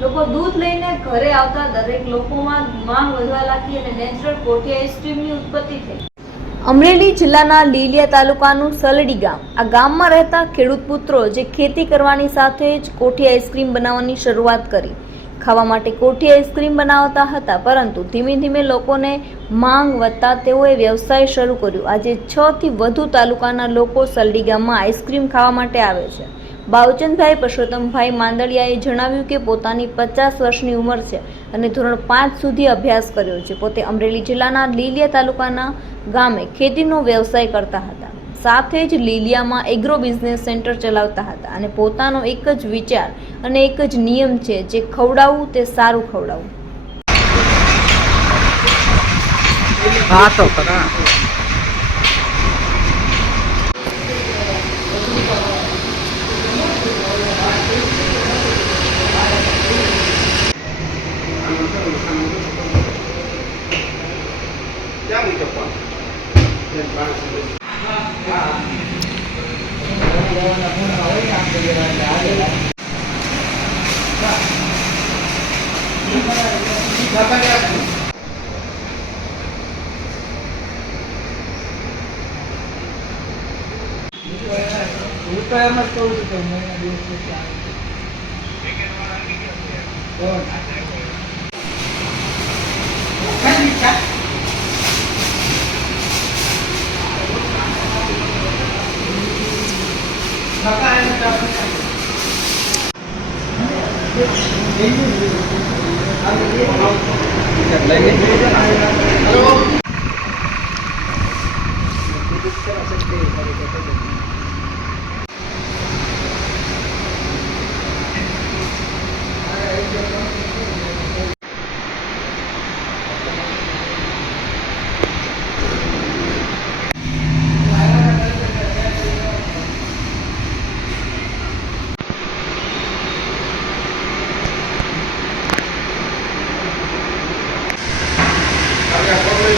લોકો દૂધ લઈને ઘરે આવતા દરેક લોકોમાં માંગ વધવા લાગી અને નેચરલ કોઠી આઈસ્ક્રીમની ઉત્પત્તિ થઈ. અમરેલી જિલ્લાના લીલિયા તાલુકાનું સલડી ગામ. આ ગામમાં રહેતા ખેડૂત પુત્રો જે ખેતી કરવાની સાથે જ કોઠી આઈસ્ક્રીમ બનાવવાની શરૂઆત કરી. ખાવા માટે કોઠી આઈસ્ક્રીમ બનાવતા હતા, પરંતુ ધીમે ધીમે લોકોને માંગ વધતા તેઓએ વ્યવસાય શરૂ કર્યો. આજે છ થી વધુ તાલુકાના લોકો સલડી ગામમાં આઈસ્ક્રીમ ખાવા માટે આવે છે. બાવચંદભાઈ પરસોત્તમભાઈ માંદળિયાએ જણાવ્યું કે પોતાની પચાસ વર્ષની ઉંમર છે અને ધોરણ પાંચ સુધી અભ્યાસ કર્યો છે. પોતે અમરેલી જિલ્લાના લીલિયા તાલુકાના ગામે ખેતીનો વ્યવસાય કરતા હતા. સાથે જ લીલિયામાં એગ્રો બિઝનેસ સેન્ટર ચલાવતા હતા અને પોતાનો એક જ વિચાર અને એક જ નિયમ છે જે ખવડાવવું તે સારું ખવડાવવું હા, તો. હું તો જ કહું છું કે દિવસ કોણ? Hello.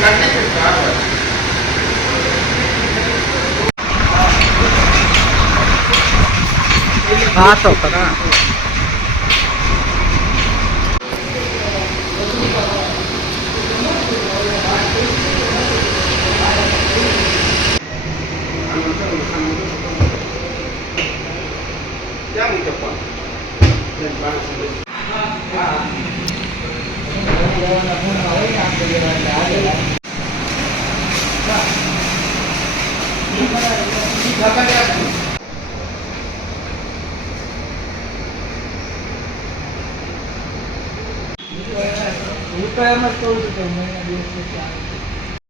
એને તો આપણે- હા તો ખરા હું જ કહું છું કે મહિના દિવસ પછી આવે.